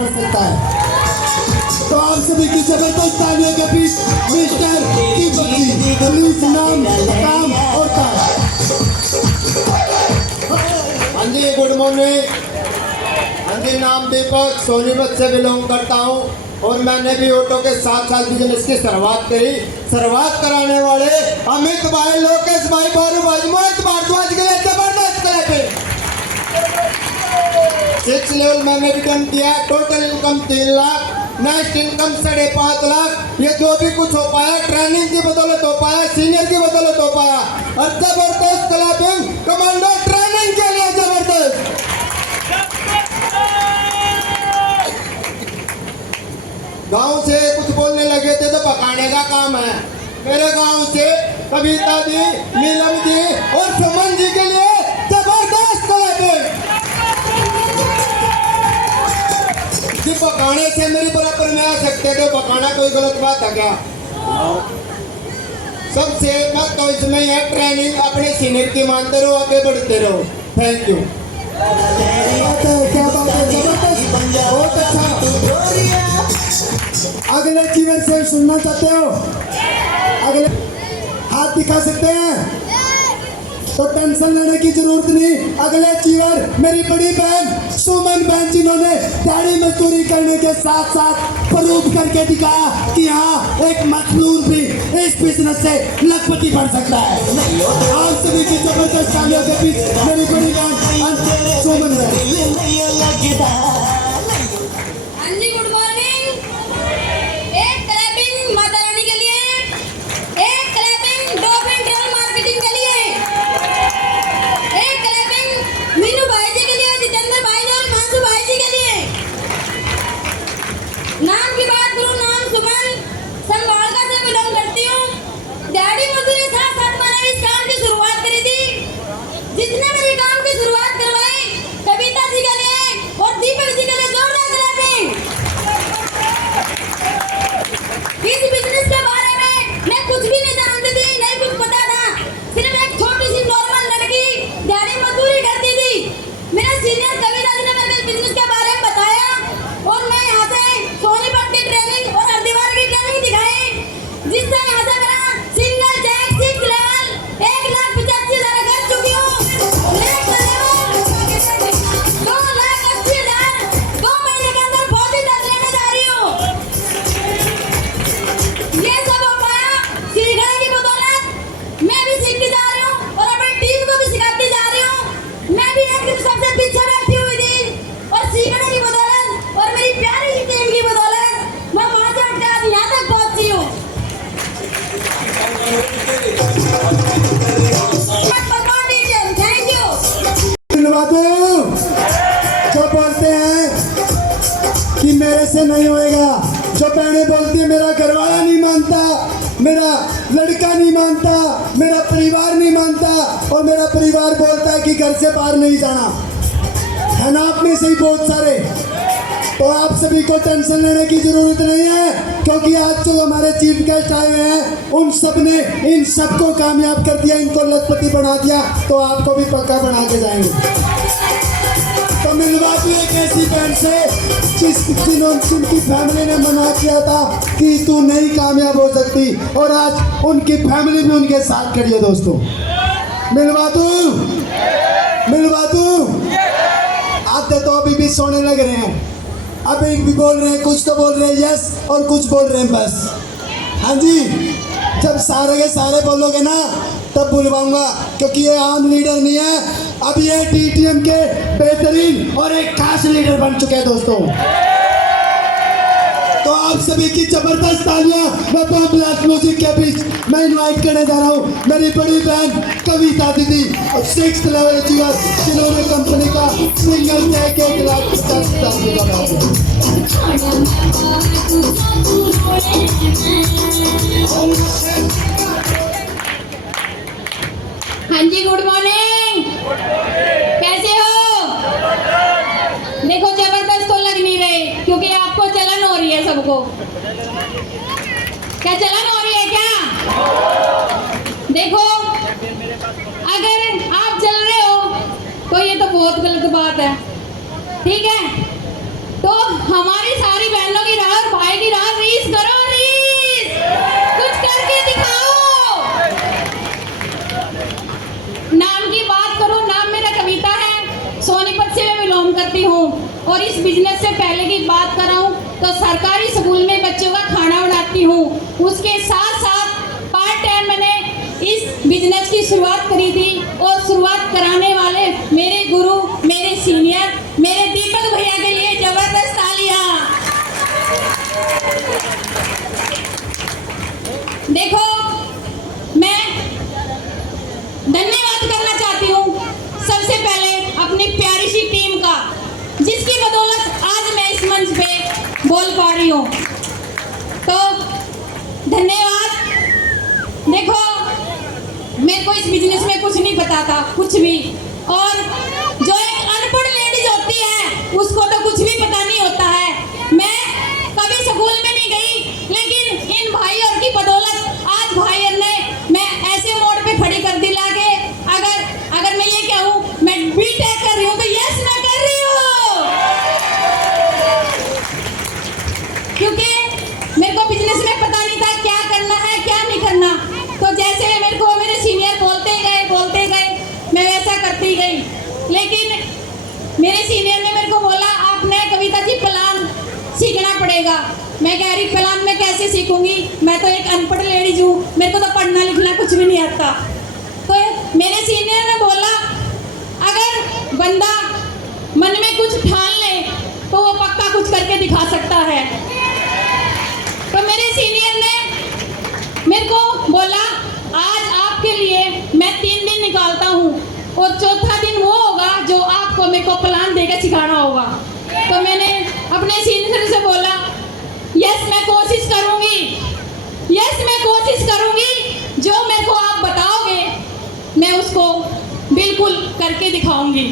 पड़ सकता है। तो आप सभी की जबरदस्त तालियों के बीच मिस्टर दीपक जी, प्लीज नाम, काम और काम। हाँ जी, गुड मॉर्निंग। हाँ जी, नाम दीपक, सोनीपत से बिलोंग करता हूँ और मैंने भी ऑटो के साथ बिजनेस की शुरुआत करी। शुरुआत कराने वाले अमित भाई, लोकेश भाई, बारू भाई, मोहित भारद्वाज के लिए जबरदस्त क्लैपिंग। 6 लेवल मैंने रिटर्न किया। Total income 3 lakh, next income 5.5 lakh. ये जो भी कुछ हो पाया ट्रेनिंग की बदौलत हो पाया, सीनियर की बदौलत हो पाया। और जबरदस्त क्लैपिंग कमांडो ट्रेनिंग के लिए, जबरदस्त। गांव से कुछ बोलने लगे थे तो पकाने का काम है। मेरे गांव से कविता जी, नीलम जी और सुमन जी के लिए जबरदस्त क्लैपिंग। जी, पकाने से मेरी बराबर में आ सकते थे, पकाना कोई गलत बात है क्या? सबसे मत तो इसमें है ट्रेनिंग, अपने सीनियर की मानते रहो, आगे बढ़ते रहो। Thank you. क्या बात है, जबरदस्त, बहुत अच्छा। अगले चीवर से सुनना चाहते हो? अगले हाथ दिखा सकते हैं तो टेंशन लेने की जरूरत नहीं। अगले चीवर मेरी बड़ी बहन सुमन बहन, जिन्होंने दिहाड़ी मजदूरी करने के साथ साथ प्रूफ करके दिखाया कि हाँ, एक मजदूर भी इस बिजनेस से लखपति बन सकता है। आप सभी की जबरदस्त तालियों के बीच मेरी बड़ी बहन सुमन बहन। हाँ जी, गुड मॉर्निंग। एक क्लैपिंग माता रानी के लिए, एक clapping dog and tail marketing के लिए, एक क्लैपिंग मीनू भाई जी के लिए, जितेंद्र भाई जी और मानसू भाई जी के लिए। नाम की बात करूं, नाम सुमन, संभालका से बिलोंग करती हूँ। दिहाड़ी मजदूरी के साथ साथ मैंने इस काम की शुरुआत करी थी। जिसने मेरे काम की शुरुआत करवाई, कविता जी के लिए और दीपक जी के लिए जोरदार क्लैपिंग। इस बिजनेस के बारे में मैं कुछ भी नहीं जानती थी, नहीं कुछ पता था। सिर्फ एक छोटी सी नॉर्मल लड़की दिहाड़ी मजदूरी करती थी। मेरे सीनियर कविता जी ने मेरे बिजनेस के बारे में बताया और मैं यहाँ से सोनीपत की ट्रेनिंग और हरिद्वार की ट्रेनिंग दिखाई, जिससे यहाँ से मेरा सिंगल जैक 6 लेवल 1,85,000 कर चुकी हूँ। नेक्स्ट लेवल 2,80,000 2 महीने के अंदर बहुत ही जल्द लेने जा रही हूँ। ये सब हो पाया सीखने की बदौलत। मैं भी सीखती जा रही हूँ और अपनी टीम को भी सिखाती जा रही हूँ। मैं भी एक दिन सबसे पीछे बैठी हुई थी और सीखने की बदौलत और मेरी प्यारी सी टीम की बदौलत मैं वहां से उठकर आज यहाँ तक पहुंची हूँ। Thank you. धन्यवाद। जो बोलते हैं कि मेरे से नहीं होएगा, जो बहनें बोलती है मेरा घरवाला नहीं मानता, मेरा लड़का नहीं मानता, मेरा परिवार नहीं मानता और मेरा परिवार बोलता है कि घर से बाहर नहीं जाना, है ना? आप में से ही बहुत सारे। तो आप सभी को टेंशन लेने की जरूरत नहीं है, क्योंकि आज जो हमारे चीफ गेस्ट आए हुए हैं उन सब ने इन सबको कामयाब कर दिया, इनको लखपति बना दिया, तो आपको भी पक्का बना के जाएंगे। तो मिलवा दी एक ऐसी बहन से जिनकी फैमिली ने मना किया था कि तू नहीं कामयाब हो सकती, और आज उनकी फैमिली भी उनके साथ खड़ी है। दोस्तों, मिलवा दूं। आते तो अभी भी सोने लग रहे हैं, अभी भी बोल रहे हैं, कुछ तो बोल रहे हैं यस और कुछ बोल रहे हैं बस। हाँ जी, जब सारे के सारे बोलोगे ना तब बुलवाऊंगा, क्योंकि ये आम लीडर नहीं है, अब ये टीटीएम के बेहतरीन और एक खास लीडर बन चुके हैं। दोस्तों, तो आप सभी की जबरदस्त तालियां मैं बॉम्ब ब्लास्ट म्यूजिक के बीच मैं इनवाइट करने जा रहा हूँ मेरी बड़ी बहन कविता दीदी और 6th लेवल अचीवर, जिन्होंने कंपनी का सिंगल जैक 1,50,000 का नाम हाँ जी, गुड मॉर्निंग। कैसे हो? देखो, जबरदस्त तो लग नहीं रहे, क्योंकि आपको जलन हो रही है सबको। क्या जलन हो रही है क्या? देखो, अगर आप जल रहे हो तो ये तो बहुत गलत बात है, ठीक है? तो हमारे करो रीस, कुछ करके दिखाओ। नाम की बात करूं, नाम मेरा कविता है, सोनीपत से मैं बिलोंग करती हूँ। और इस बिजनेस से पहले की बात कराऊं तो सरकारी स्कूल में बच्चों का खाना बनाती हूँ। उसके साथ साथ पार्ट टाइम मैंने इस बिजनेस की शुरुआत करी थी। और शुरुआत कराने वाले मेरे गुरु, मेरे सीनियर, मेरे दीपक भैया के लिए जबरदस्त तालियां। देखो, मैं धन्यवाद करना चाहती हूँ सबसे पहले अपनी प्यारी सी टीम का, जिसकी बदौलत आज मैं इस मंच पे बोल पा रही हूँ। तो धन्यवाद। देखो, मेरे को इस बिजनेस में कुछ नहीं पता था, कुछ भी। और जो एक अनपढ़ लेडीज होती है उसको तो कुछ भी पता नहीं होता है। मैं कभी स्कूल में नहीं गई, लेकिन इन भाइयों की बदौलत आज भाइयों ने मैं ऐसे मोड़ पे खड़ी कर दिला के अगर मैं ये कहूँ मैं बीटेक कर रही हूँ तो यस मैं कर रही हूँ, क्योंकि मेरे को बिजनेस में पता नहीं था क्या करना है क्या नहीं करना। तो जैसे मेरे को मेरे सीनियर बोलते गए मैं वैसा करती गई। लेकिन मेरे सीनियर ने मेरे को बोला आपने कविता जी प्लान सीखना पड़ेगा। मैं कह रही प्लान मैं कैसे सीखूंगी, मैं तो एक अनपढ़ लेडीज हूँ, मेरे को तो पढ़ना लिखना कुछ भी नहीं आता। तो मेरे सीनियर ने बोला अगर बंदा मन में कुछ ठान ले तो वो पक्का कुछ करके दिखा सकता है। तो मेरे सीनियर ने मेरे को बोला आज आपके लिए मैं 3 दिन निकालता हूँ और चौथा दिन वो होगा जो आपको मेरे को प्लान देकर सिखाना होगा। तो मैंने अपने सीनियर से बोला यस मैं कोशिश करूँगी, जो मेरे को आप बताओगे मैं उसको बिल्कुल करके दिखाऊंगी।